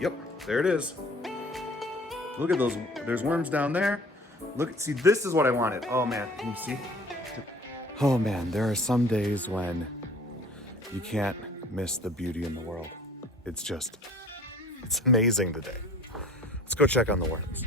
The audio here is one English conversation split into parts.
Yep, there it is. Look at those, there's worms down there. Look, see, this is what I wanted. Oh man, can you see? Oh man, there are some days when you can't miss the beauty in the world. It's amazing today. Let's go check on the worms.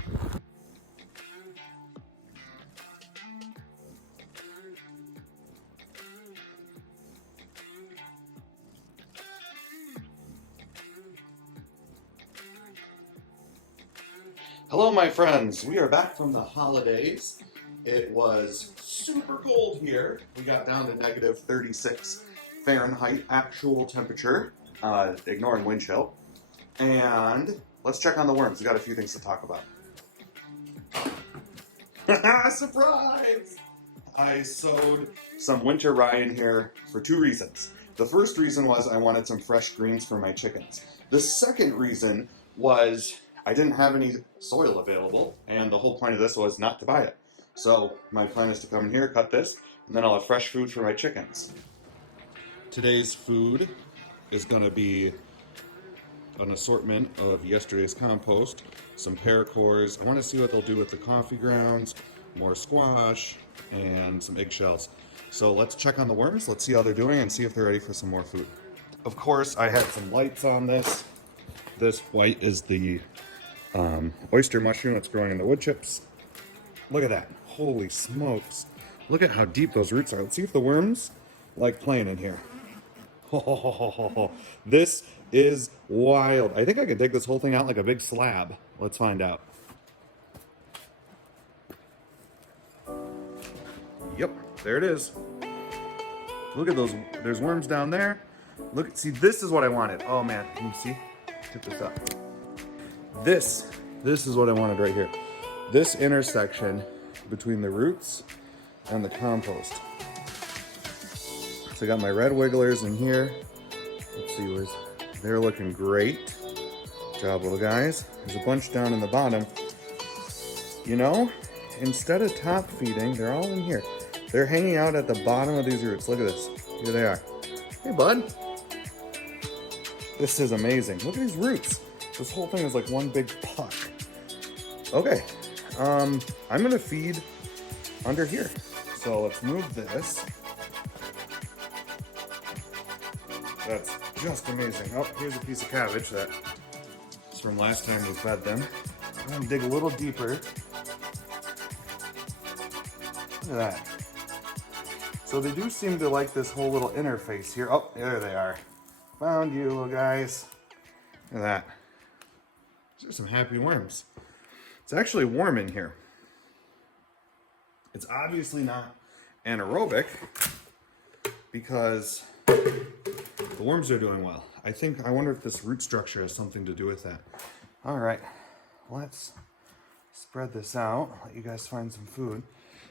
Hello, my friends. We are back from the holidays. It was super cold here. We got down to negative 36 Fahrenheit actual temperature, ignoring wind chill. And let's check on the worms. We got a few things to talk about. Surprise! I sowed some winter rye in here for two reasons. The first reason was I wanted some fresh greens for my chickens. The second reason was I didn't have any soil available, and the whole point of this was not to buy it. So my plan is to come in here, cut this, and then I'll have fresh food for my chickens. Today's food is going to be an assortment of yesterday's compost, some paracord. I want to see what they'll do with the coffee grounds, more squash, and some eggshells. So let's check on the worms, let's see how they're doing, and see if they're ready for some more food. Of course, I had some lights on this. This white is the oyster mushroom that's growing in the wood chips. Look at that. Holy smokes. Look at how deep those roots are. Let's see if the worms like playing in here. This is wild. I think I could dig this whole thing out like a big slab. Let's find out. Yep, there it is. Look at those, there's worms down there. Look, see, this is what I wanted. Oh man, can you see? Tip this up. This is what I wanted right here. This intersection between the roots and the compost. So I got my red wigglers in here. Let's see, they're looking great. Good job, little guys. There's a bunch down in the bottom. You know, instead of top feeding, they're all in here. They're hanging out at the bottom of these roots. Look at this. Here they are. Hey, bud. This is amazing. Look at these roots. This whole thing is like one big puck. Okay, I'm gonna feed under here. So let's move this. That's just amazing. Oh, here's a piece of cabbage that's from last time we fed them. I'm gonna dig a little deeper. Look at that. So they do seem to like this whole little interface here. Oh, there they are. Found you, little guys. Look at that. These are some happy worms. It's actually warm in here. It's obviously not anaerobic because the worms are doing well. I wonder if this root structure has something to do with that. All right, let's spread this out, let you guys find some food.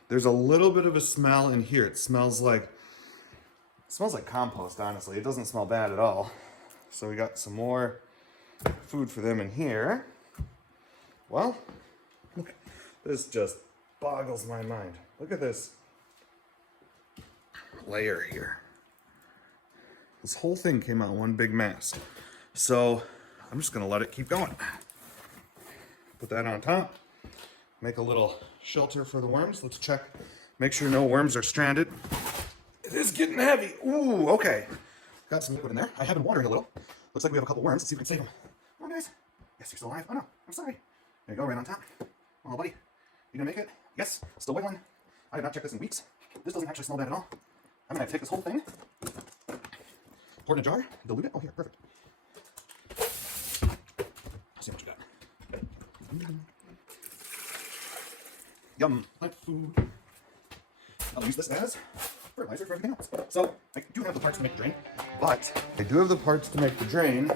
There's a little bit of a smell in here. It smells like compost, honestly. It doesn't smell bad at all. So we got some more food for them in here. Well, look, this just boggles my mind. Look at this layer here. This whole thing came out one big mass. So I'm just gonna let it keep going. Put that on top, make a little shelter for the worms. Let's check, make sure no worms are stranded. It is getting heavy. Ooh, okay. Got some liquid in there. I have been watering a little. Looks like we have a couple worms. Let's see if we can save them. Come on, guys. Yes, you're still alive. Oh no, I'm sorry. There you go, right on top. Oh, buddy. You gonna make it? Yes, still wiggling. I have not checked this in weeks. This doesn't actually smell bad at all. I'm gonna have to take this whole thing, pour it in a jar, dilute it. Oh, here, perfect. Let's see what you got. Yum, plant food. I'll use this as fertilizer for everything else. So, I do have the parts to make the drain,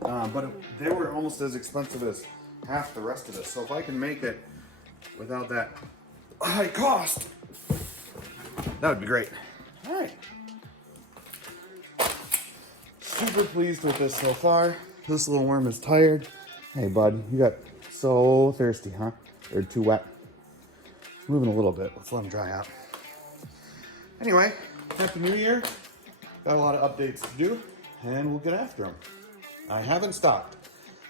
but they were almost as expensive as half the rest of this. So if I can make it without that high cost, that would be great. All right. Super pleased with this so far. This little worm is tired. Hey, bud, you got so thirsty, huh? Or too wet? It's moving a little bit. Let's let him dry out. Anyway, Happy New Year. Got a lot of updates to do, and we'll get after them. I haven't stopped.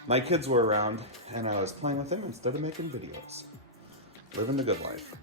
my kids were around and I was playing with them instead of making videos. Living the good life.